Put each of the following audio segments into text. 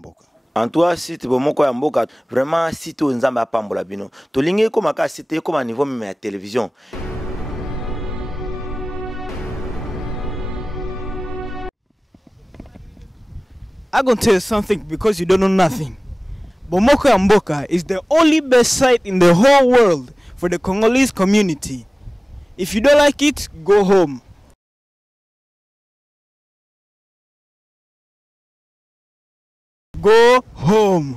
mboka. En toi, site bomoko ya mboka, vraiment site o nzamba pambola bino. To lingi comme ka site comme à niveau même à télévision. I'm going to tell you something because you don't know nothing. Bomoko ya Mboka is the only best site in the whole world for the Congolese community. If you don't like it, go home. Go home.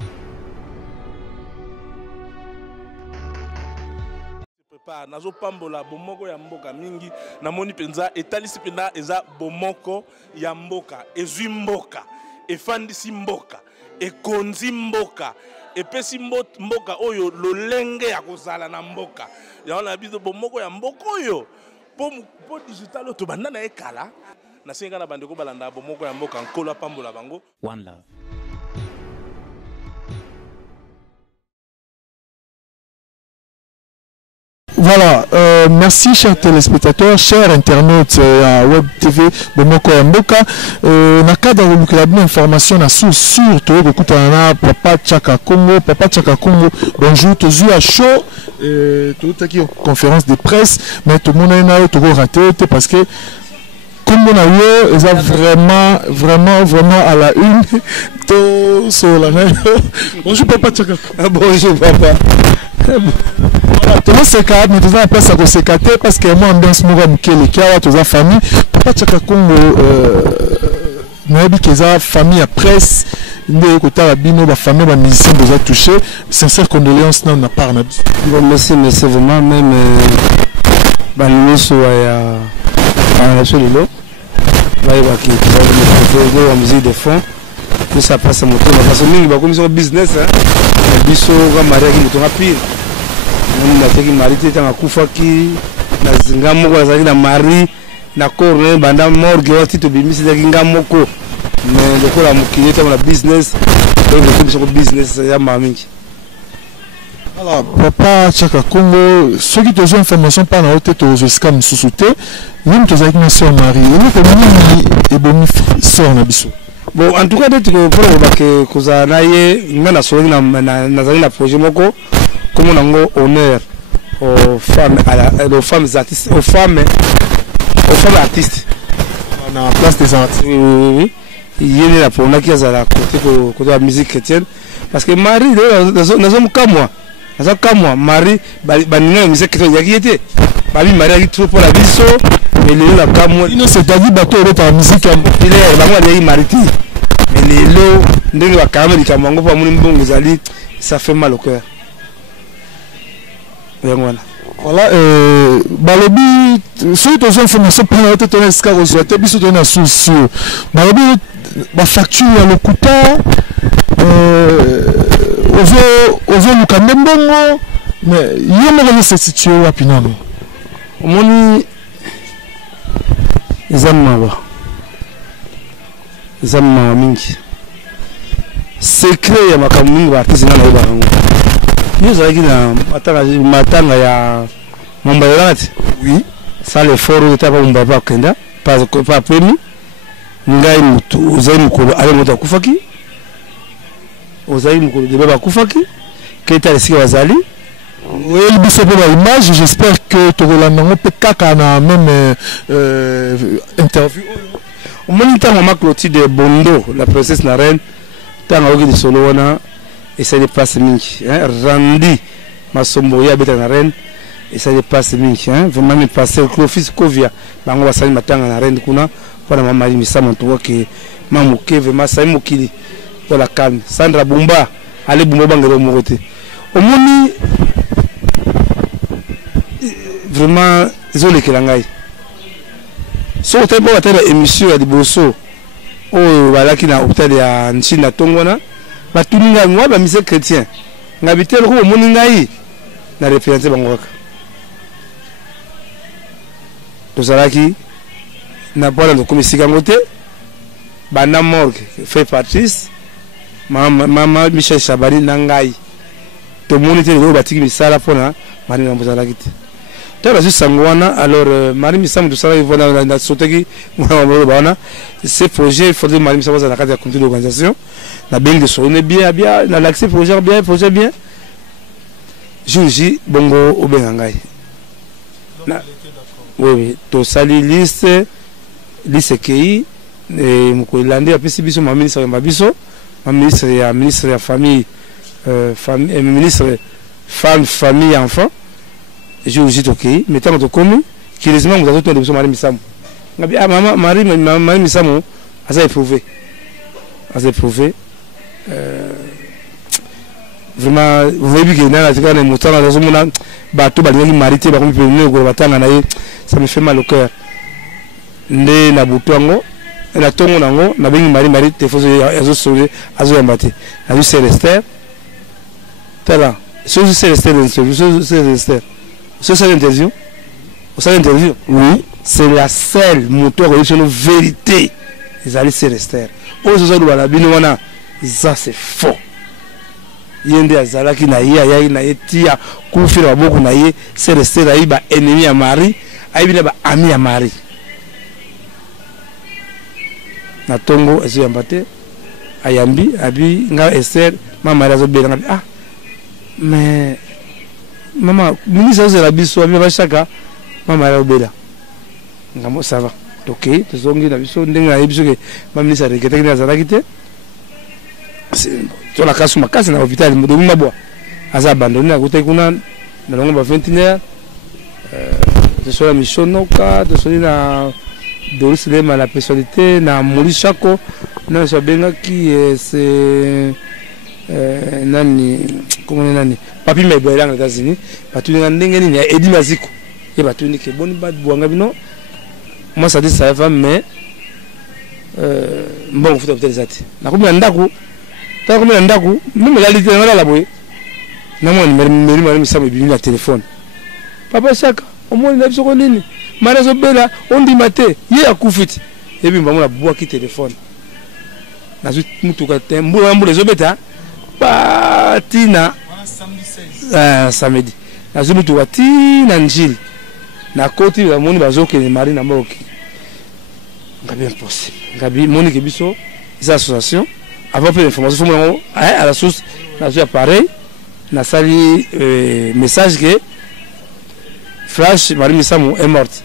Nazo pambola bomoko ya mboka mingi namoni penza etalisi penda eza bomoko ya mboka ezwi mboka efandisi mboka ekonzi mboka epesi mboka oyo lolenge ya kozala na mboka yaona biso bomoko ya mboka oyo po digital to banda na ekala na senga na bandeko balanda bomoko ya mboka nkola pambola bango. One love. Voilà, merci chers téléspectateurs, chers internautes à Web TV Bomoko ya Mboka. Na cadre de la information na sur to ekutana Papa Tchaka Congo, bonjour, tozu à chaud tout qui conférence de presse, mais tout le monde a tout raté parce que comme on a eu, ils ont vraiment à la une tout sur la main. Bonjour Papa Tchaka. Bonjour Papa. Tout le monde s'est calme, mais tout le monde a pas ça de s'écarter parce que moi, ambiance mourant, Mukele, qui a toute la famille. Papa Tchaka Congo, la famille à presse, la famille, la musicien déjà touché. Sincère condoléances, on a pas. Merci, vraiment, même. Nous sommes à la Solilo. Là, il va quitter la musique de fond. Tout ça passe à mon tour. Parce que nous, comme c'est un business, nous sommes mariés qui nous pire. Nous sommes mariés qui sont Kufaki, na mari, na corne, banda morgue, wati to bimisi de Kingamoko. Mais le corps a mukile dans la business, donc c'est un business ya mamingi. Alors, Papa Tchaka Congo, ceux qui te ont information par la haute aux escams sous-souté, nous te avons une soeur Marie, et bon soeur Nabiso. Bon, en tout cas, dès que vous avez un projet, comme on a honneur aux femmes artistes, aux femmes artistes. On a la place des artistes. Oui. Il y a la pour qui a la côté de la musique chrétienne. Parce que Marie, nous sommes comme moi. Nous sommes comme moi. Marie, la musique chrétienne, il y a qui était. Marie a trop pour la vie, mais les là comme moi. Il c'est David Bateau avec la musique. Il est vraiment des marités. Mais les lots, nous avons quand même des camarades pour nous dire, ça fait mal au cœur. Voilà, Balobi, ceux qui ont information pour la tête, on a ce cas, on a été bis on a sous Balobi, la facture à l'okuta, ozo lukandembongo, mais il y a se situé rapidement. Moni, ils aiment mingi. Secret ya makamungu ba artiste na ba ngo. Nous avons matanga ya Mombayolati. Oui. Ça le fort de tapa Mombaba Kenda. Pas premier. Ngai mutu ozai mukolo ale moto kufaki. Ozai mukolo de baba kufaki. Keta lesika wazali. Oui, l'image, j'espère que tu relances peut na même interview. Au moment où on a clôturé de Bondo, la princesse la reine, tant que de Solona et ça dépasse mingi. Randi, ma somboya bête la reine et ça dépasse mingi. Vraiment me passer le fils Kovia, bango basali matanga la reine kuna, pour la maman Misa Mantoua que maman Keve Masai Mokili pour la calme. Sandra Bumba, allez Bumba bangero morote. Au moment vraiment désolé que l'angai. So tu as une émission à Diboso, oh voilà qui n'a hôpital à Nchina Tongona, bah tout le monde a mis chrétien. N'habiter le roi moningai n'a représenté Bangwaka. Tout ça là qui n'a pas le commissaire Gangote, Bana Morgue fait partie, maman Michel Chabani Nangai. Tout le monde était le bâti qui me sala pour là, Bana Mbozalakite. Toi, la Sangwana, alors, Marie Missam, tout ça, il va dans la sauté ces projets, il faudrait Marie Missam dans la carte de comité d'organisation. La bien de sonner bien, l'accès projet bien. Juji, bongo, au Bengangai. Oui, tout ça, liste KI, et Moukoulandi, après, c'est ma ministre de Mabiso, ma ministre de la famille, ministre femme, famille, enfant. Je vous dis ok, mais tant que commis, qui les membres vous avez tous Marie Missam. Ah maman, Marie Missam, a éprouvé. Vraiment, vous voyez que dans la seconde émotion, dans la zone bateau, marité, ça me fait mal au cœur. Ne na butuango, na tongo nango, na bengi Marie téléphone azo sauver, azo embâté. La rue Célestin. Tala, c'est Célestin, c'est ça l'interview. Oui, c'est la seule moteur de la vérité. Ils allaient se rester. Ça c'est faux. Yende azala ki na ye tia kufira beaucoup na ye c'est resté là ba ennemi à Marie, aïbina ba ami à Marie. Na tongo ezo yambate ayambi abi nga Esther mama razo bela ah mais maman, ministre de la biso, mais chaka, maman la obéda. Ngamo ça va. Ok, tu zongi la biso, ndenga biso que ma ministre a regretté que ça quitté. C'est la casse ma casse na hôpital de Mabwa. Aza abandonné à côté kuna na longo ba 21h. De sur la mission noka, de sur na Doris Lema la personnalité na Molishako, na Shabenga qui c'est nani comment nani papi me boyela na États-Unis batu ndenge nini ya Edi Maziko et batu ni ke boni bad buanga bino moi ça dit ça va mais bon futa peut-être zati na ko ndako ta ko ndako même la lité na la boye na mo ni meri misamo bi na téléphone papa chaka au moins na biso ko nini mara zo bela on dit maté ye akufiti et puis mbamona boa ki téléphone na zu mutuka tembo mbule zo beta Tina samedi. Na zulu tu tina njili. Na koti la moni bazoke ni mari na moki. Ngabi impossible. Ngabi moni ke biso les associations avant peu d'informations font à la source na zo appareil na sali message que flash Marie Missam est morte.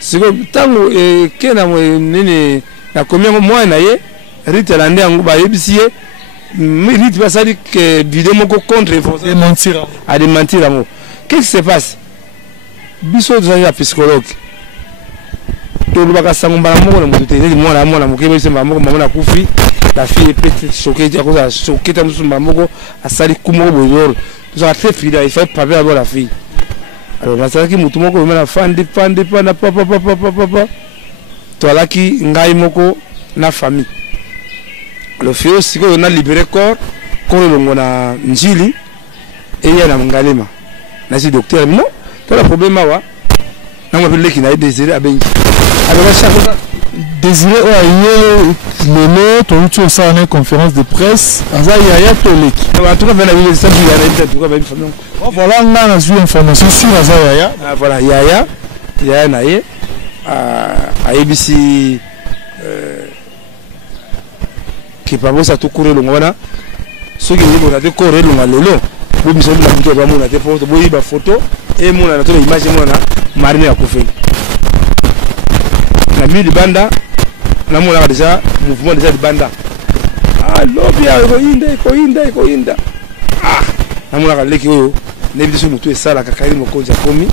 Siko tango kena nini na combien mois na ye rite lande yango ba yebisie il dit ça dit que vidéo moko contre mentir à démentir amour. Qu'est-ce qui se passe? Biso de la psychologue. Tout le bagage sangomba moko le mutu tele mwana mwana mokebe semba moko mama kufi la fille est peut-être choquée à cause de choquée tam sumba moko asali kumo boyoro. Tout ça très fidèle, il faut pas avoir la fille. Alors la sala ki mutu moko mena fandi papa. Toi là qui ngai moko na famille. Le feu c'est qu'on a libéré corps na njili et il y a na ngalema na si docteur non toi le problème wa na mo pele ki na désiré abengi alors chaque désiré o aye lelo to tu ça en conférence de presse aza ya toleki en tout cas ben la ça il y a en tout cas ben voilà on a eu information sur aza ya voilà ya na ye a ABC qui pas ça tout courir longona ceux qui disent on a décoré lelo vous me semble la photo ba mona te photo boyi ba photo et mona na to image mona marine ya kufa na mi banda na mona déjà mouvement déjà de banda ah lobby ko inda ah na mona leki oyo ne biso mutu esala kakari mokonzi akomi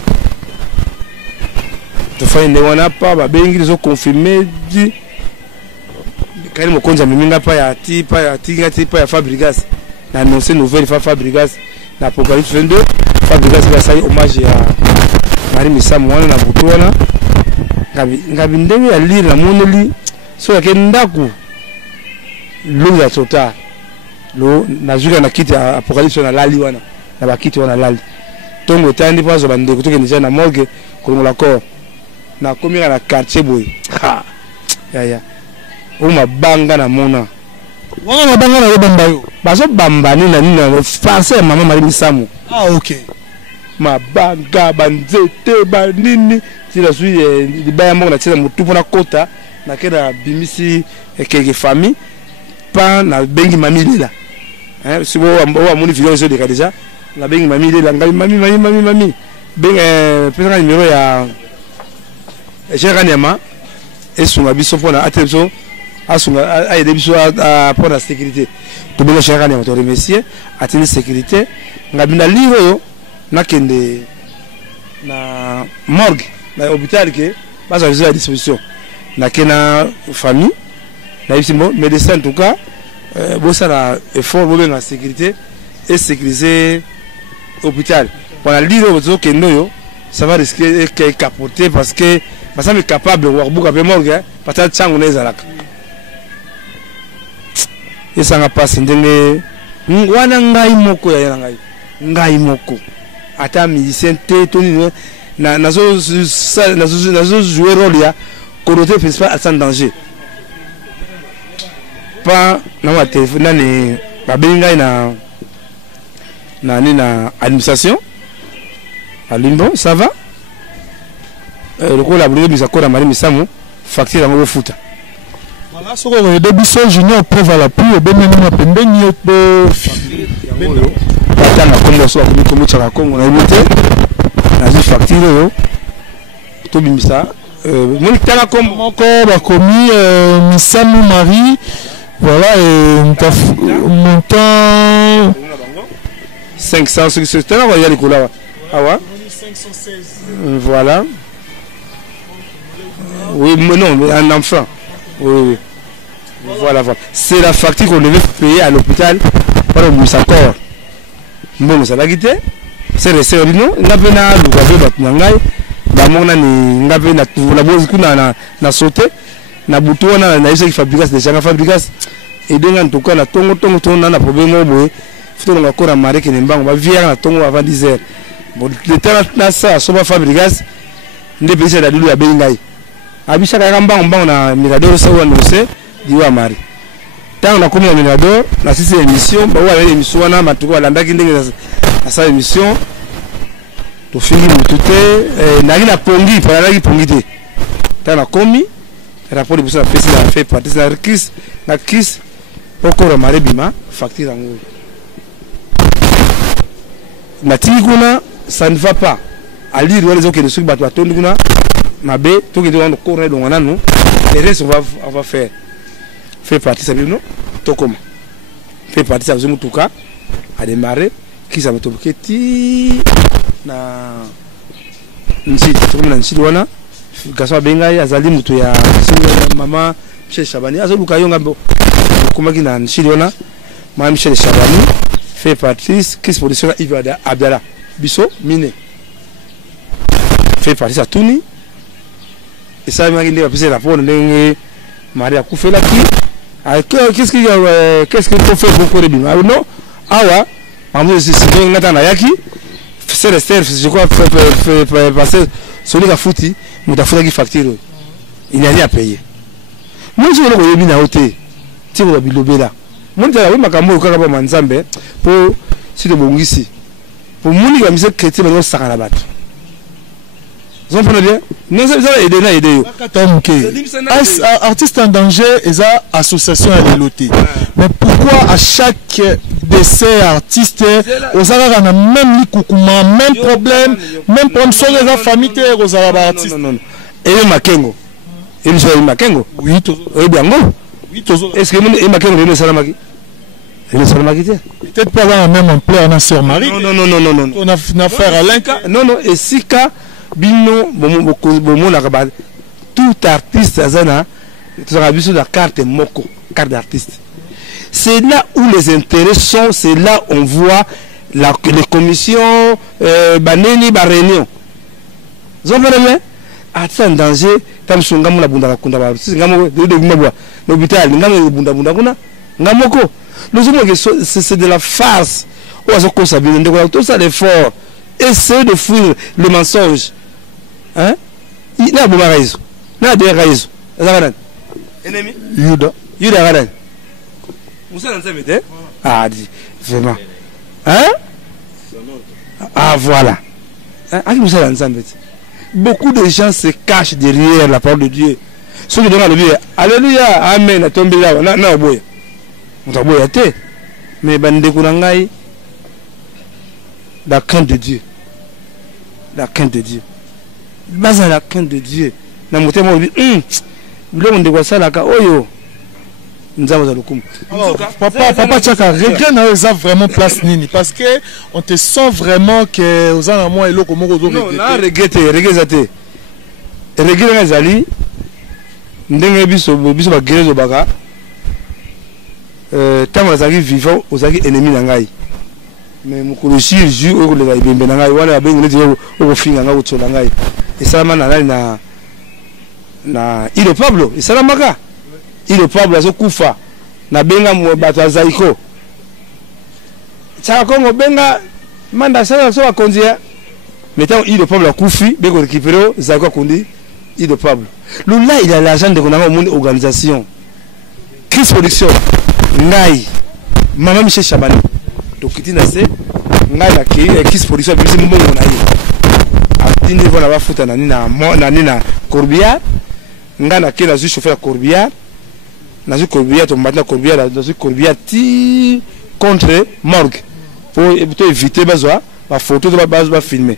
to fa inde wana pa ba bengi les confirmer dit quand il me compte minga pa ya Fabrigas na annoncé nouvelle Fabrigas na Apocalypse 22 Fabrigas va ça hommage à Marie Missam wana na butu wana ngabi ndenge ya lire la moneli so ya kendaku lo ya total lo na zuka na kiti Apocalypse na lali wana na bakiti wana lali tongo tandi pazo bande kutoke nija na morgue kolongola corps na komira na quartier boy ha ya uma banga na mona wana mabanga na bamba yo bazo bamba ni na français maman Marie Missam ah OK mabanga banzete banini tila sui libaya moko na tila mutu pona kota na kena bimisi quelques familles pas na bengi mami là hein si bo amoni vidéo zo deka déjà na bengi mami là ngai mami benga pesa numéro ya Géraniama et sunga biso pona attention asunga aide biso pour la sécurité to benga Géraniama to remercier atteindre sécurité ngabina liro yo nakende na morgue na hôpital ke basa à disposition na kena famille na ibisimo médecin en tout cas bossa na effort bo benga sécurité et sécuriser hôpital pour la liro zo kendo yo ça va risquer de capoter parce que ça me capable de voir beaucoup de morgue parce que chango neza laka ça n'a pas ndenge wana ngai moko ya ngai moko ata musicien te toni na zo jouer rôle ya côté principal sans danger pas na wa téléphone na ba benga na administration alimbo ça va le coup la brûlé bisako na mari misamu facture ngo futa voilà soko le début junior preuve à l'appui et ben na pembeni to patana kombo so ko mikomo tsaka kongo na ibite na ji facture yo to bimisa mon tana kombo moko ba komi misamu mari voilà et montant 500 sur tana va y aller kola awa 516 voilà oui mais non mais un enfant oui voilà c'est la facture qu'on devait payer à l'hôpital par le Moussakor bon ça va quitter c'est resté non ngapena lukabe batnangai bamona ni ngapena la bozi kuna na sauter na butu wana na iso ki fabrikas déjà na fabrikas et donc en tout cas na tongo na problème oboye fito nga kora mare ke nembango ba via na tongo avant 10h bon le temps na ça so ba fabrikas nde pesa da dulu ya bengai abisha ka mbango na mirador so wana ose diwa mari tant na komi na mirador na sisi émission ba wa émission wana matuko alandaki ndenge na sa émission to fingi mutute na gina pongi para na pongi te tant na komi rapport de ça pesa na fait partie na kiss okoro mari bima facture ngo na tiguna ça ne va pas à lire les autres qui bateau atondi kuna mabe to ki dondo corner donc on a nous les restes on va faire partie ça non to comment fait partie ça en tout cas à démarrer qui ça me tobuketi na nchi to comme na nchi wana gaso bengai azali mutu ya mama Michel Chabani azoluka yo ngambo komaki na nchi wana mama Michel Chabani fait partie qui se positionne Ivoire Abdallah biso mine fait partie ça tuni et ça m'a dit après la pour ndenge Maria Koufela qui qu'est-ce qu'il faut faire pour le bien non awa maman c'est ngata na yaki c'est le serve je crois passer celui qui a fouti mutafuta qui facture il n'y a rien à payer moi je veux le bien à hôtel tu vas bilobela moi je vais makambo kaka ba manzambe pour si de bongisi pour moni ka mise chrétien ba saka na bato vous comprenez bien non ça aider na aider yo artiste en danger et ça association à l'éloté mais pourquoi à chaque décès artiste aux arabes on a même likukuma même problème sur les familles aux arabes artistes non et makengo et je makengo oui et bien oui est-ce que et makengo le salamaki peut-être pas dans la même ampleur na sœur Marie non on a affaire à l'inca non et si cas bino bomo na kabal tout artiste azana tu as vu sur la carte moko carte d'artiste c'est là où les intérêts sont c'est là on voit les commissions baneni ba réunion zombele atsa danger tamsunga mula bunda kunda ba ngamo de ngamo l'hôpital ngamo bunda kuna ngamoko nous avons que c'est de la farce ou à ce qu'on s'habille tout ça l'effort essayer de fuir le mensonge hein il n'a pas raison n'a pas raison ennemi Yuda Gadan Moussa ah vraiment hein ah voilà Beaucoup de gens se cachent derrière la parole de Dieu. Ceux qui donnent le Dieu, Alléluia, Amen, à tomber là, na boy. On t'a boy à terre. Mais bande kurangai, la crainte de Dieu. La crainte de Dieu. Basa la crainte de Dieu. Na moté mo dit, l'homme de quoi ça là ka oyo. Papa Tchaka, regret n'a pas vraiment place nini parce que on te sent vraiment que aux ans à moi et l'eau comme on non, regretter. Regret nazali. Ndenge biso ba gerezo baka. Tant azali vivant, ozali ennemi na ngai. Mais mukolo shirju o ko le ibembe na ngai wana bengi neti o finga ngai utsola ngai. Esala na ile Pablo, esala maka. Il Pablo azo kufa na benga mo bato azaiko cha kongo benga manda sala so akonzia mettons il Pablo akufi beko récupérer zaiko kondi il Pablo lula il a l'argent de konanga mon organisation Chris production ngai mama Michel Chabani to kitina se ngai na ki Chris production bisi mbongo na ye atindi vona ba futa na nina Corbière ngai na ki na zu chauffeur Corbière na zu Corbière to matna Corbière na zu Corbière ti contre morgue pour éviter bazwa ba photo to ba filmer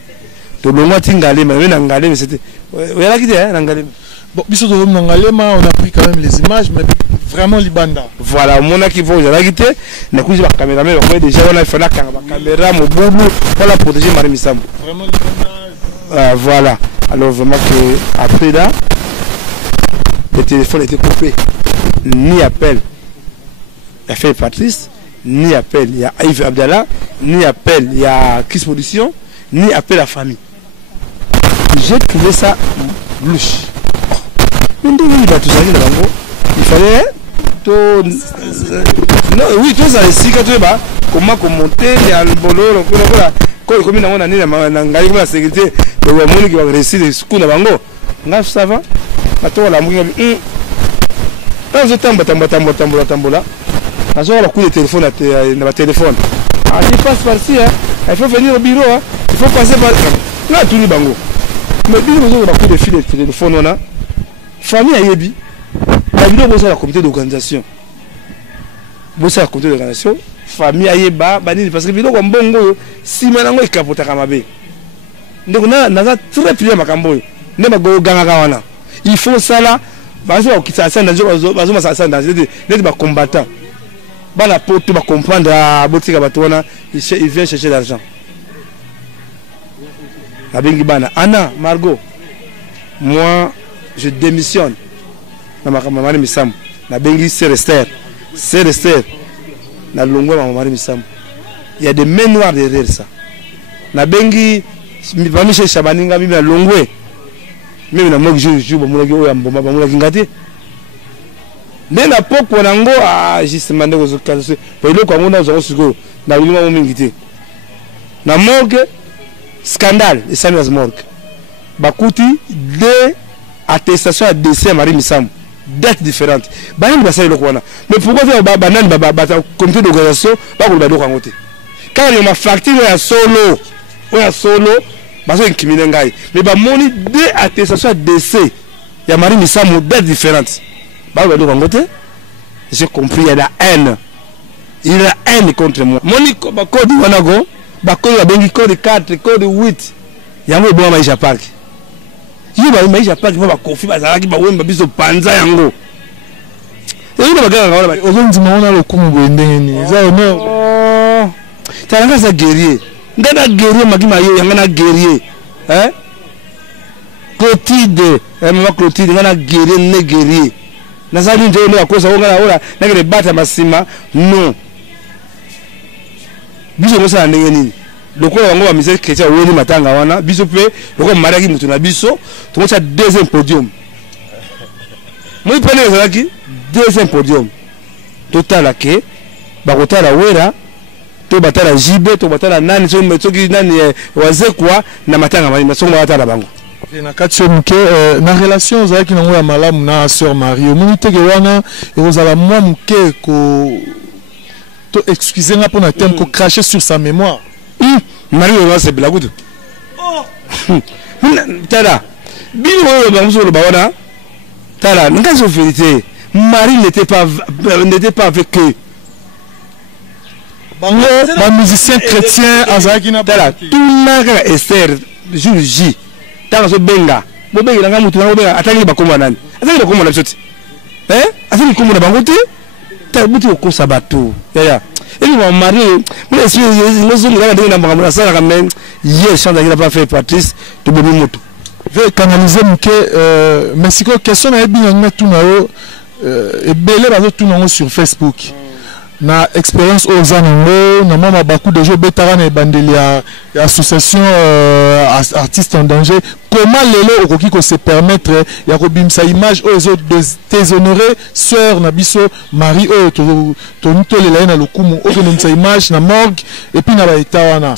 to longa tingale mais na ngale mais c'était voilà qui est na ngale bon biso to na ngale on a pris quand même les images mais vraiment libanda voilà mon qui vont la quitter na kuzi ba caméraman ko déjà on a fait la caméra mo bobu pour la protéger Marie Misambo vraiment libanda voilà alors vraiment que après là le téléphone était coupé. Ni appel, il y a fait Patrice, ni appel, il y a Yves Abdallah, ni appel, il y a Chris Position, ni appel à la famille. J'ai trouvé ça louche. Mais il fallait non, oui, tout ça, c'est quand tu es bas, comment commenter, il y a le boulot, quand il y a la sécurité, il y a un qui va réussir les secours de Bango. Ça va, attends, la mouille. Quand je tambola, je vais coup de téléphone à téléphone. Ah, il passe par ici, il faut venir au bureau, il faut passer par là, tout le bango. Mais bien, vous avez un coup de fil de téléphone, on a famille à Yebi. La vidéo, vous avez la comité d'organisation. Vous avez la comité d'organisation, famille à Yeba, parce que vidéo, comme bongo, si maintenant il capote à Kamabe. Donc, on a très prié à Makambo. Il faut ça là. Parce que ça c'est des combattants. Bala poto ba comprendre à botika batona, il vient chercher l'argent. La bengi bana Anna Margot. Moi je démissionne. Na maman Misam. Na bengi c'est rester. Na longwa maman Misam. Il y a des mains noires derrière ça. Na bengi Michel Chabaninga mi na longwe. Même na moi je bamula go yamboma bamula kingati nena poko nango justement ndeko zo kaso po ile kwa ngona zo siko na bilima mo mingiti na morgue scandale et ça was morgue bakuti deux attestations à décès Marie Misambo dates différentes bani ba ça ile kwa na mais pourquoi faire banane ba comité d'organisation ba ko ba do kangote quand il y a ma fracture ya solo parce que kimine ngai mais ba moni deux attestations à décès il y a Marie Misambo dates différentes ba ba do kangote j'ai compris il y a la haine contre moi moni ba code wana go ba code ba bengi code 4 code 8 yango bo maisha park yiba maisha park ba kofi ba zalaki ba wemba biso panza yango yino baganga wana ozonzima wana lokumu bwendeni za no talanga za guerrier ngana guerrier magima yo yangana guerrier Clotilde mama Clotilde ngana guerrier ne guerrier nazali ndio no akosa ngana ora nagere bata masima no biso ko sala ndenge nini lokola wango ba misere chrétien woni matanga wana biso pe lokola maraki mutu na biso tomocha deuxième podium moi pene ezalaki deuxième podium total ke bakotala wera to batala jibe to batala nani so metsoki nani wazekwa na matanga mali masongo batala bango na kati muke na relation ozalaki nango ya malamu na sœur Marie omoni teke wana ekozala mwa muke ko to excusez nga pona thème ko cracher sur sa mémoire Marie va se blagudu Tala, Bino Bamso Bawana, Tala, n'a pas vérité. Marie n'était pas avec eux. Les musiciens chrétiens, Azakina, Tala, tout le monde Esther, jour J, Tala so benga, Bobenga n'a mutu na Bobenga, ataki bakoma nani, ataki bakoma na soti, ataki bakoma na bangote, Tala buti au sabato, ya. Et puis mon mari, moi je suis, nous sommes là dans la maman, ça la même, hier chante qu'il a pas fait Patrice, de Bobi Moto. Je vais canaliser que Mexico question na bien na tout na et belé bazo tout na sur Facebook. Na expérience aux anongo, na mama beaucoup de jeux betara na bandeli ya association artistes en danger. Comment lelo okoki ko se permettre ya ko bimsa image aux autres déshonorer sœur na biso Marie o to lela na lokumu o ko bimsa image na morgue et puis na ba etawana.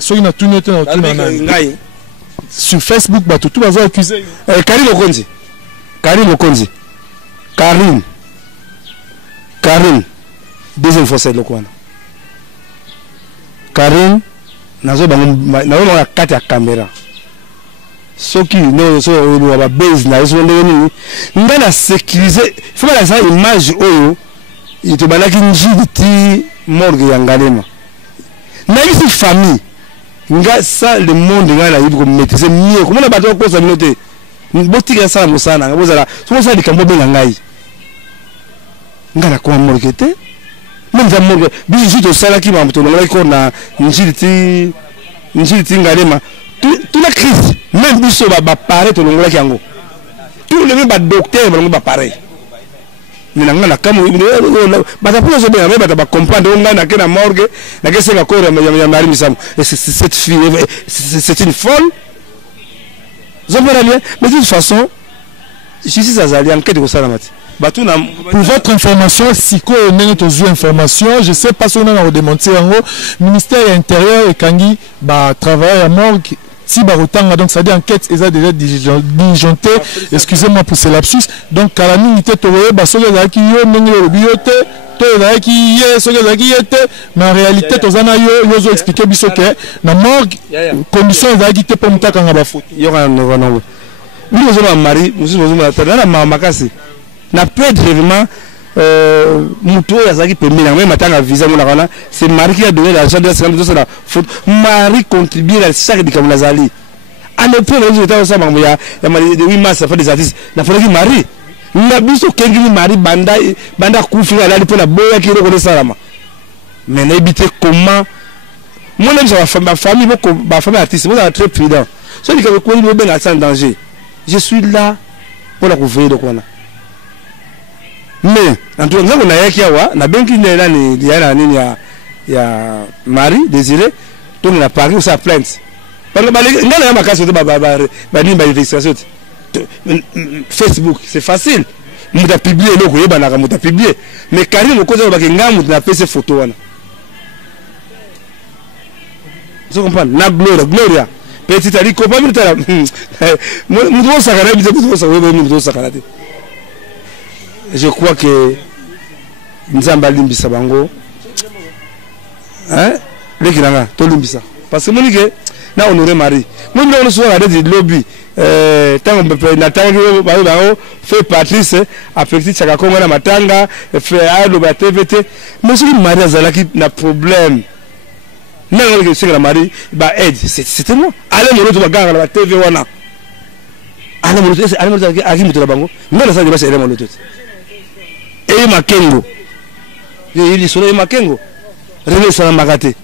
Soki na tout note na tout na sur Facebook bato tout bazo accuser Karine Okonzi Karine deuxième fois c'est le quoi Karine nazo na kati ya caméra soki no so o ba base na so ndeni ngana sécuriser faut la ça image oyo itobalaki njiti morgue ya Ngalema na isi famille nga ça le monde nga la yibiko maîtriser mieux comment na bato ko sa minote botika ça musana nga bozala so ça likambo benga ngai nga na kwa morgete même za morgue biju to sala ki mamto na ko na njiti Ngalema tout la crise même biso ba pare to longola yango tout le même ba docteur ba pare mina ngana kama bata pour so bien bata ba comprendre ngana ke na morgue na ke senga corps ya Marie Misamu cette fille c'est une folle mais de toute façon justice azali enquête ko salamati batu na pour votre information siko nene tozu information je sais pas si on a démenti yango ministère intérieur et kangi ba travailler à morgue si barotanga donc ça dit enquête est déjà diligenté excusez-moi pour ce lapsus donc à la minute toye basoge za ki yo ndenge le biote to za ki ye soge za ki yete mais en réalité tozana yo zo expliquer biso que na morgue condition za ki te pour mutaka nga ba faute yo kana no nous zo mari nous zo na tana na makasi na perdre vraiment muto ya zaki permis même matanga visa mona kana c'est Marie qui a donné l'argent de 50 dollars faute Marie contribue à chaque de comme Nazali à ne pas les états ça mambo ya Marie de 8 mars ça fait des artistes na fallait que Marie na biso kengi Marie banda kufira la pour la boya qui reconnaît salama mais n'habiter comment moi même ma famille beaucoup ma famille artiste moi très prudent so dit que quoi il bien en danger je suis là pour la couvrir de quoi mais en tout cas on a yaki awa na benki ndela ni ya nini ya Marie Désiré to na Paris ou sa plainte parce que ngana ya makasi to ba ni ba registration Facebook c'est facile muta publier loko yeba na muta publier mais Karim ko zo ba ke ngamu na PC photo wana vous comprenez na Gloria petit ali ko pas mitala muto sakana bize ko sakana muto sakana te. Je crois que Nzamba limbisa bango lekilanga to limbisa parce que monique na honorer Marie moi on se voit des lobby tant on na tango ba fait Patrice affecté chaka kongo na matanga fait alo ba TVT mais si Marie azalaki na problème na ngol que la Marie ba aide c'était moi allez mo to ba ganga la TV wana allez mo aki muto la bango ngala sa ba c'est le mo to et Makengo il est sur le Makengo René Salamakate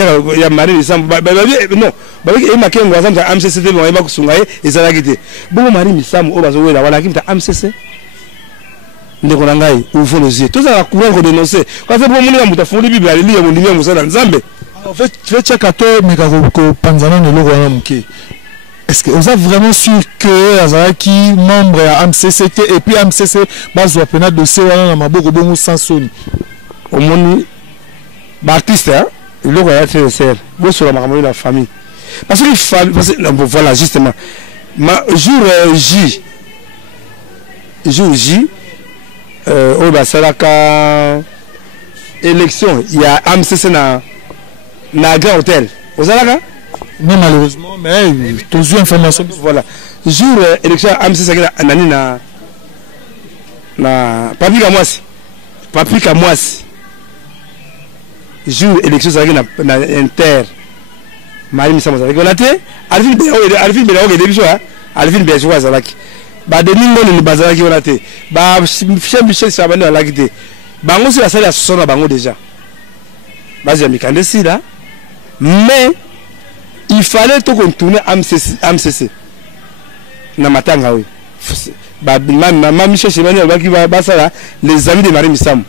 il y a Marie Misamu non et Makengo azam ta MCC mo yeba kusungaye ezalakite bon Marie Misamu o bazo wela wala kimta MCC ndeko na ngai ouvre les yeux tous à courant ko dénoncer quand c'est pour moni na muta fondé bible ali ya mondimi ya musala nzambe en fait tu veux checker to meka ko panzana ne loko wana muke. Est-ce que vous êtes vraiment sûr que Azaraki membre à MCCT et puis MCC base ou pena dossier wana na maboko bongo sans soni au moni artiste hein il est très sincère moi sur la famille parce que voilà justement jour J au basalaka élection il y a MCC na grand hôtel aux alaka Non, malheureusement, mais tu as eu information. Voilà. Jour élection AMC Sakina Anani na Paprika Mwasi. Jour élection Sakina na Inter. Marie Missamo Zalaki. On a été Alvin Bélaogue et Débisho, Alvin Bélaogue Zalaki. Ba Denis Moni Bazalaki on a été. Ba Michel Chabani Zalaki te. Bango c'est la salle à 60 bango déjà. Bazia Mikandesi là. Mais il fallait tout qu'on tourne AMCC. Na matanga oui. Ba Michel Chabani Zalaki ba ça les amis de Marie Missamo.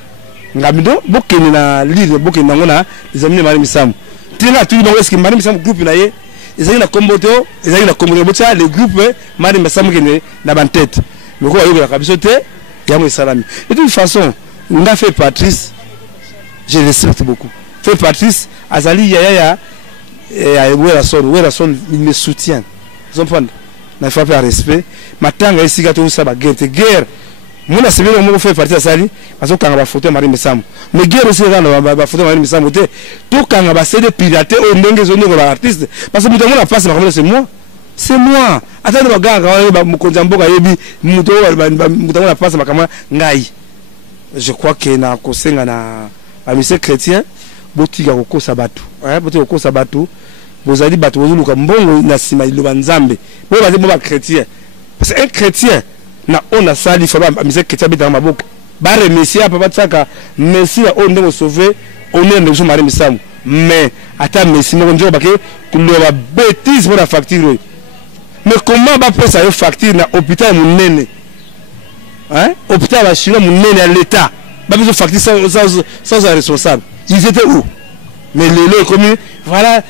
Ngamido bokeni na lire bokeni ngona les amis de Marie Missamo. Tina tu bango eski Marie Missamo groupe na ye. Ezali na komboto, ezali na komboto botsa le groupe Marie Missamo kene na ban tête. Mais quoi yoka kabisote ya mo salami. De toute façon, on a fait Patrice, je respecte beaucoup. Fait Patrice, Azali Yaya et Werason, il me soutient. Vous comprenez? Il faut faire respect. Maintenant, ici, quand on a guerre, moi, c'est bien que je fais partie de Azali, parce que quand on a photo Marie Missamo. Mais guerre aussi, quand on a photo Marie Missamo, tout quand on a cédé pirater au nom des artistes, parce que nous avons la face, c'est moi. C'est moi. Attends, regarde, je crois que na kosenga na monsieur chrétien botika kokosa batu botika kokosa batu bozali batu bozuluka mbongo na sima iloba nzambe bo baze bo ba chrétien parce que un chrétien na on a sali fa ba monsieur chrétien bita maboko ba remercier papa tsaka merci on ndeko sauver on est ndeko Marie Missamo mais ata merci mo njo bake kuloba bêtise pour la facture mais comment ba pesa yo facture na hôpital munene hôpital à Chine, mon à l'État. Pas besoin de facture sans un responsable. Ils étaient où? Mais les lois communes, voilà,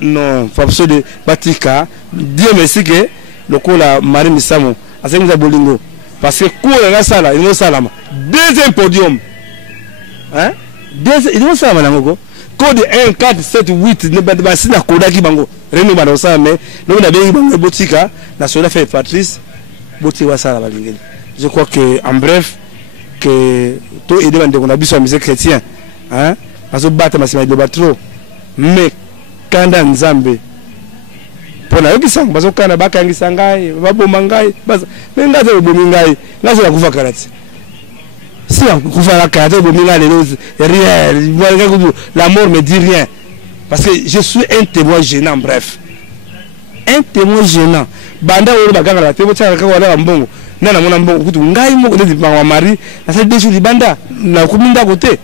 non, pas besoin de Batika. Dieu merci que le coup la Marie Missamo, à ce que Bolingo. Parce que coup la sala, il nous salama. Deuxième podium. Il nous salama nango. Code 1 4 7 8 ne ba sina koda ki bango. Reno ba no sa mais nous na bien bango botika na cela fait Patrice botika sala balingeli. Je crois que en bref que tout est demandé qu'on a besoin de musique chrétien parce que battre ma semaine de battre mais quand dans Zambie pour la qui sang parce que quand ba kangi sangai ba bomangai mais ngaze bomingai ngaze la kufa karati si on kufa la karati bomingai les roses rien la mort me dit rien parce que je suis un témoin gênant bref un témoin gênant banda o ba ganga la tebo tsaka ka wala mbongo nana mona mbongo kutu ngai moko ndezi pa mari na sa desu libanda na kuminda côté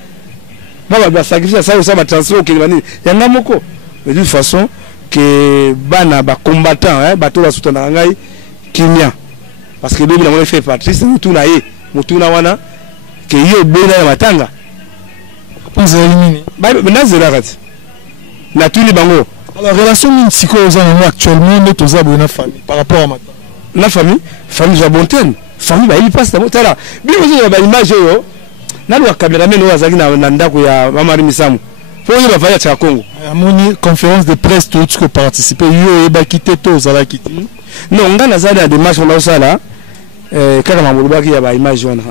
baba ba sacrifice ça ça ba transfert au Kenya yanga moko mais de toute façon que bana ba combattant ba to ba soutenir ngai kimia parce que bibi na mona fait Patrice mutu na ye mutu na wana que yo bena ya matanga pour éliminer ba na zera kati na tuli bango. Alors relation mintiko aux amis actuellement nous tous abonnés na famille par rapport à matanga. La famille Jabontaine, famille ba il passe d'abord tala. Bien aussi ba image yo. Na lo cameraman wa zaki na ndako ya Marie Missamo. Faut y va ya Congo. Amoni conférence de presse tout ce que participer yo e ba quitter to zala quitter. Non, ngana zala de match on a ça là. Kaka mambo ba ki ya ba image wana,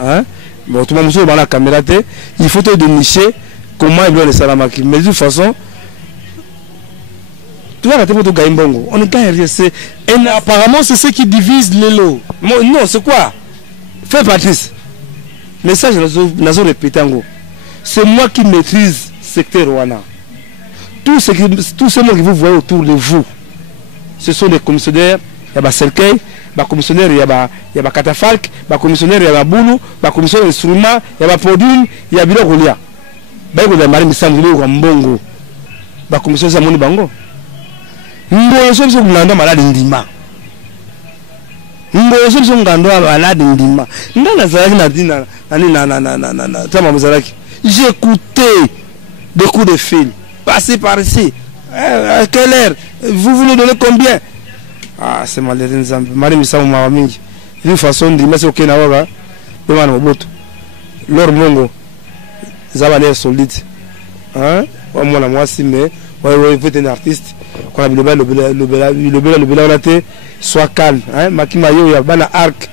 Bon tout le monde ba la caméra te, il faut te dénicher comment il doit le salamaki. Mais de toute façon tu vois, on est rien. Apparemment, c'est ce qui divise les lots. Non, c'est quoi? Fais Patrice. Message, nous avons répété. C'est moi qui maîtrise le secteur Rwanda. Tous ces gens que vous voyez autour de vous, ce sont des commissionnaires. Il y a Selkei, des commissionnaires, il y a Katafalk, des commissionnaires, il y a Boulou, des commissionnaires d'instruments, il y a Podune, il y a Bilogolia. Il y a Marie Missamo, il y a Mbongo. Des commissionnaires Zamoni Bango. Ngoyo so ngando malade ndima. Ngoyo so ngando malade ndima. Ndana zalaki na dina na tama muzalaki. J'ai écouté des coups de fil. Passez par ici. À quelle heure? Vous voulez donner combien? Ah, c'est malheureux Nzambe. Marie Missamo ma mingi. D'une façon ndima c'est OK na waga. Demande moboto. Lor mongo. Zabale solide. Wa mwana mwasi mais ouais vous êtes un artiste. Quand le bel soit calme Makimayo ya bana arc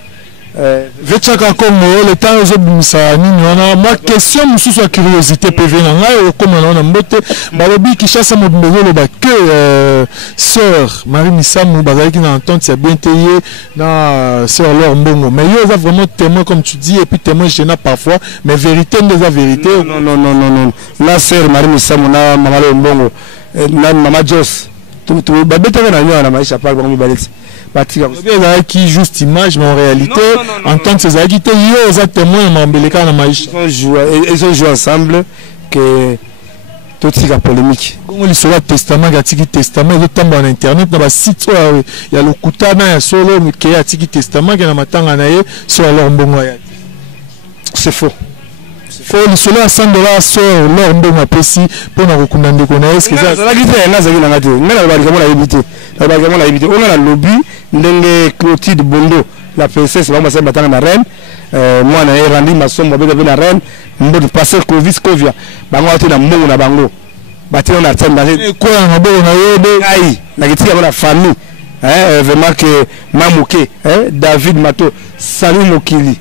Vechaka Congo, le temps aux obimisa nini wana moi question mususu ya curiosité PV na ngai okoma na mbote balobi Kishasa mobimelo ba que sœur Marie Misamu bazalaki na entente ya bien tayé na sœur Laure Mbongo mais yo va vraiment témoin comme tu dis et puis témoin gênant parfois mais vérité de la vérité non la sœur Marie Misamu na maman Laure Mbongo na maman Jos tout babeta na nyana maisha pa ba mibaleti qui juste image mais en réalité en tant que ces agités ils ont témoin m'embeleka na maisha ils ont joué ensemble que tout ça polémique comme il sera testament gatiki testament il tombe en internet dans ba site il y a le kutana ya solo qui a tiki testament qui na matanga na ye sur leur mbongo ya c'est faux faut le solo à $100 sur leur mbongo pesi pour na rekunda ndeko na est-ce que ça la gite na zaki na ngate ngana ba kama la éviter la éviter on a le lobby ndenge Clotilde Bondo la princesse va passer batanga na reine moi na randi masomo ba na reine mbo passer Clovis Covia bango ati na mbongo na bango batino na tenda quoi na bongo na yebe ai na kitia na famille vraiment que Mamuke David Mato Salut Mokili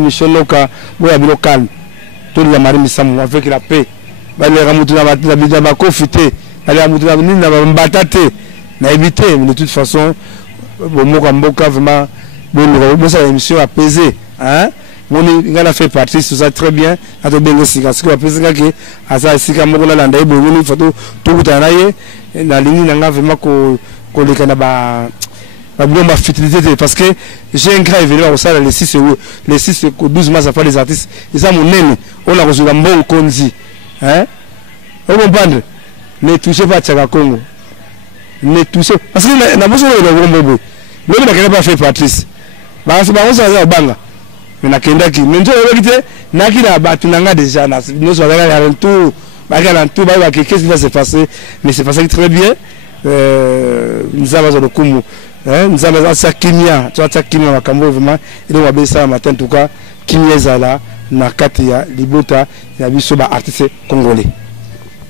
Michel Loka boya bilokal tout la Marie Misamu avec la paix ba le ramutu na ba ba confité aller ramutu na nini na mbatate na éviter mais de toute façon Bomoko Mboka vraiment bon ça émission apaisée on a fait partie tout ça très bien à to benga sika ce que apaisé que asa sika moko na landa ibo ni photo tout tanaye na ligne na vraiment ko leka na ba ma fidélité parce que j'ai un grand événement au salon les 6 et 12 mars après les artistes et ça mon nene on a reçu un bon konzi on comprendre ne touchez pas Tchaka Congo ne touchez parce que na besoin de bombo le n'a pas fait Patrice ba ça va banga mais na kenda ki mais ndio wekite na kila batu nanga déjà na nous on va aller tout ba qu'est-ce qui va se passer mais c'est passé très bien nous avons le kumu nous avons ça kimia tu as ça kimia makambo vraiment il va bien ça matin en tout cas kimia zala na kati ya libota ya biso ba artiste congolais.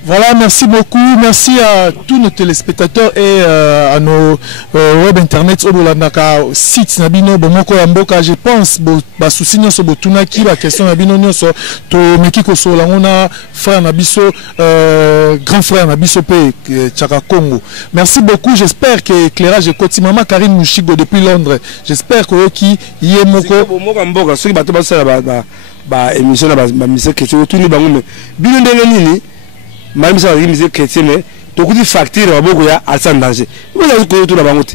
Voilà, merci beaucoup. Merci à tous nos téléspectateurs et à nos web internet au Bolandaka site Nabino Bomoko Mboka. Je pense ba souci nyoso botuna ki la question Nabino nyoso to mekiko so langona frère Nabiso grand frère Nabiso pe Tchaka Congo. Merci beaucoup. J'espère que éclairage ekoti mama Karine Mushigo depuis Londres. J'espère que qui yemoko Bomoko Mboka soki bato basala ba émission na ba mise question tuni bango me bino ndenge nini Même si on dit chrétien, mais tu as des factures à beaucoup à danger. Vous avez tout la bangote.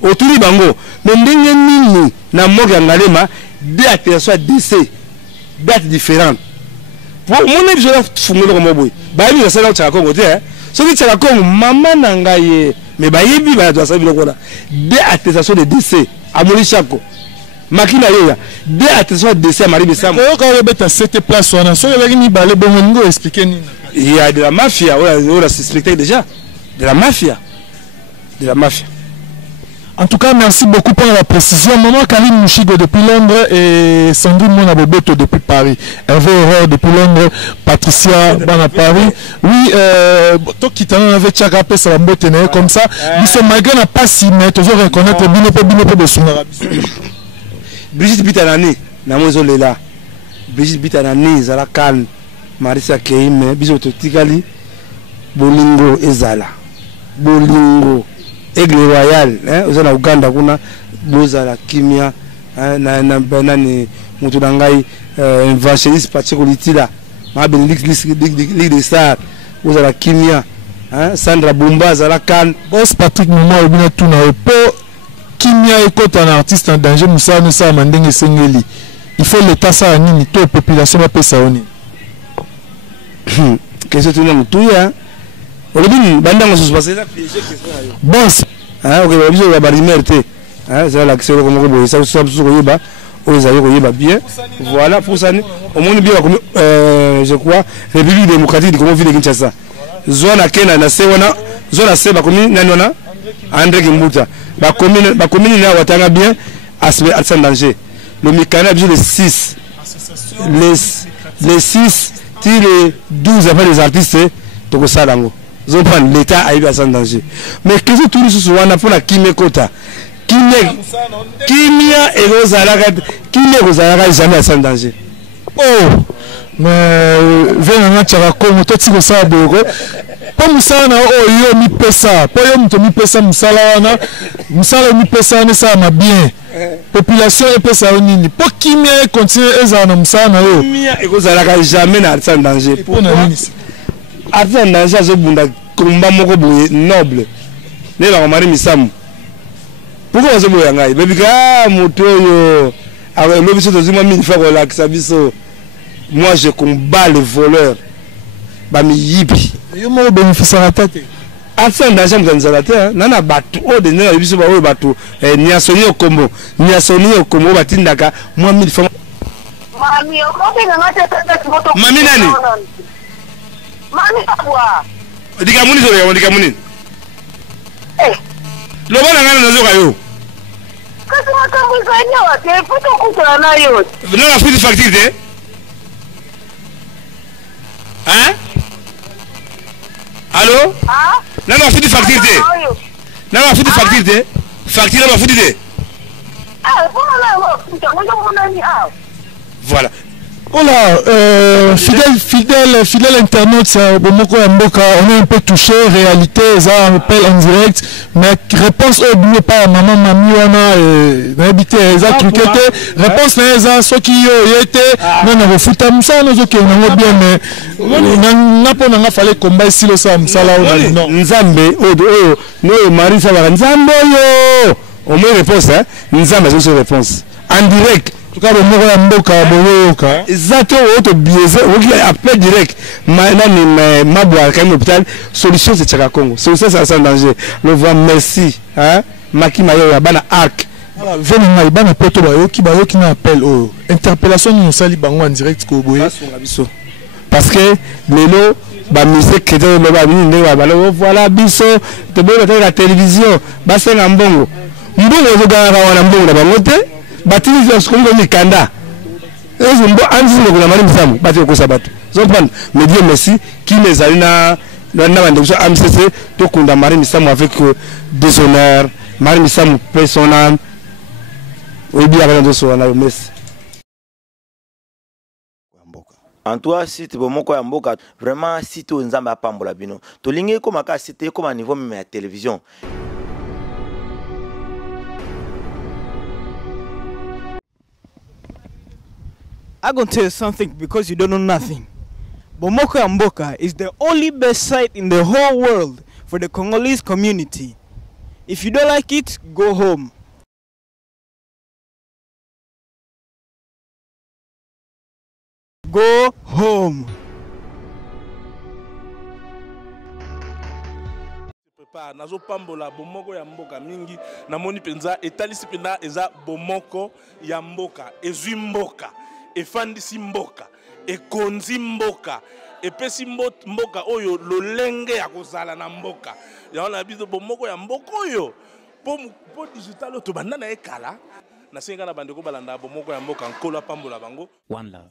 Autour du bango, mais n'engagez na moga ngalema date soit décès, date différente. Pour mon épisode fumé comme boy. Bah oui, ça là Tchaka Congo hein. Ce qui Tchaka Congo, maman nangaye, mais bah yebi bah doit savoir quoi là. Date attestation de décès à Molichako. Makina yoya, date attestation de décès à Marie Bissam. Quand on est à cette place, on a sur le ni balé bongo expliquer ni. Il y a de la mafia, on a suspecté déjà. De la mafia. De la mafia. En tout cas, merci beaucoup pour la précision. Maman Karine Mushigo depuis Londres et Sandrine Monabobeto depuis Paris. Hervé Aurore depuis Londres. Patricia Bana Paris. Oui, toi qui t'en avais Tchaka ça va me tenir comme ça. Nous sommes malgré la passe, mais toujours reconnaître le de Soumara. Brigitte Bitanani, Namozo Lela. Brigitte Bitanani, Zala Khan. Marisa Keime, biso totikali bolingo ezala bolingo aigle royal ozala Uganda kuna bozala kimia na nani mutu nangai evangeliste Pacheco Litila ma Benedict Ligue des Stars ozala kimia Sandra Bumba zala kan boss Patrick Moma obina tuna po kimia ekota na artiste en danger musa no sa mandenge sengeli il faut l'état ça nini to population ba pesa oni que c'est une moutuya olobini bandanga sous passer ça piéger question ayo boss ok biso ba barimerte c'est la question comme ko ça so yeba ozayo ko yeba bien voilà pour ça au monde bien comme je crois République démocratique du Congo ville Kinshasa zone akena na sewana zone seba komi nanona André Kimbuta ba commune na watanga bien aspect à danger le mécanisme les 6 les 6 les 12 après les artistes donc ça dango ils ont pris l'état à y en danger mais qu'est-ce que tout ce soit on a pour la kimekota qui kimia ekozalaka jamais sans danger. Oh, mais venanga tchaka Congo toti ko sa boko. Po musala na oyo mi pesa, po yo mto mi pesa musala wana, musala mi pesa ne sa ma bien. Population e pesa nini? Po kimia continue eza na musala na yo. Kimia ekozalaka jamais na sans danger. Po na nini? Sans danger azobunda komba moko boye noble. Ne ba mari misamu. Pourquoi vous avez un gars? Moi je combats les voleurs. Bami yibi. Yo mo bénéfice à la tête. Afin d'argent dans la terre, nana batu o de nena biso ba o batu niasoni okombo. Niasoni okombo batindaka moi 1000 francs. Mami, okote na ngate moto. Mami nani? Mami abwa. Dikamuni zo ya dikamuni. Eh. Loba na ngana nazo kayo. Kasi makambo zanyo te foto kutana nayo. Non la fuite facture de. Hein? Allô? Ah? Non la fuite facture de. Non la fuite facture de. Facture la fuite de. Ah, voilà, voilà. Voilà, fidèle internaute, Bomoko Mboka, on est un peu touché, réalité, ça on appelle en direct, mais réponse au bout pas maman mami wana habité ça truqué réponse là ça qui y était non non foot ça nous OK on bien mais n'a pas n'a fallait combat ici le ça là non Nzambe oh no mari ça va Nzambe yo on met réponse hein Nzambe c'est réponse en direct. En tout cas, le mot est Mboka, Boyoka. Exactement, autre biaisé, appel direct. Maintenant, ma boîte, quand même, l'hôpital, solution c'est Tchaka Congo. Solution c'est sans danger. Le voir, merci. Hein? Maki Mayo, Yabana Arc. Voilà, venez, Yabana Poto, Bayoki, Bayoki n'a appel. Interpellation, nous sali bango en direct, Koboye. Parce que, Lélo, ba musique qui était le babini, voilà, biso, te boye la télévision, basse en bongo. Mbongo, je gagne un bongo, la bangote. Batili comme Mikanda. Ezumbo anzi ko na mari msamu bati ko sabatu. Zopanda mais Dieu merci qui les a na bande so MCC to kunda mari msamu avec déshonneur, mari msamu personnel. Obi abana so na merci. En toi site Bomoko ya Mboka vraiment site Nzambe apambola bino. To lingi ko maka site ko ma niveau même ya télévision. I'm going to tell you something because you don't know nothing. Bomoko ya Mboka is the only best site in the whole world for the Congolese community. If you don't like it, go home. Go home. Nazo pambola Bomoko ya Mboka mingi namoni penza etalisi penda eza Bomoko ya Mboka ezwi mboka efandisi mboka ekonzi mboka epesi mboka oyo lolenge ya kozala na mboka yaona biso Bomoko ya Mboka oyo po digital to banda na ekala na senga na bandeko balanda Bomoko ya Mboka nkolo pambola bango. One love.